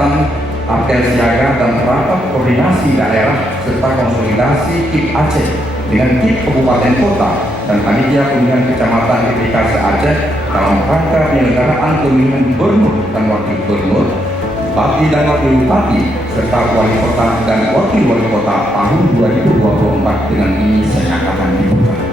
kegiatan apel siaga dan rapat koordinasi daerah serta konsolidasi KIP Aceh dengan KIP Kabupaten Kota dan panitia pemilihan kecamatan PPK se-Aceh dalam rangka penyelenggaraan pemilihan gubernur dan wakil gubernur, bupati dan wakil bupati serta wali kota dan wakil wali kota tahun 2024 dengan ini saya akan dibuka.